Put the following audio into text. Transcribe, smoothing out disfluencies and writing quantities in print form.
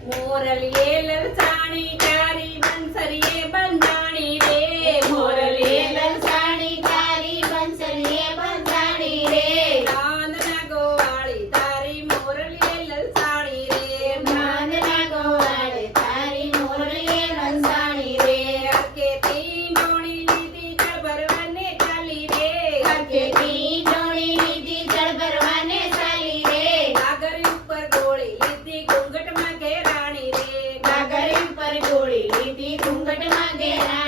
મોરલીએ લલસાણી તારી બંસરીએ બંધાણી રે મોરલીએ લલસાણી તારી બંસરીએ બંધાણી રે ચાંદના ગોવાળી તારી મોરલીએ લલસાણી રે ચાંદના ગોવાળે તારી મોરલીએ લલસાણી રે હરખેથી જોણી લીધી જળ ભરવાને ચાલી રે હરખેથી જોણી લીધી જળ ભરવાને ચાલી રે ઘાઘરી ઉપર ગોળી લીધી ઘૂંઘટમાં ઘેરાણી રે ઘાઘરી ઉપર ગોળી લીધી ઘૂંઘટમાં ઘેરાણી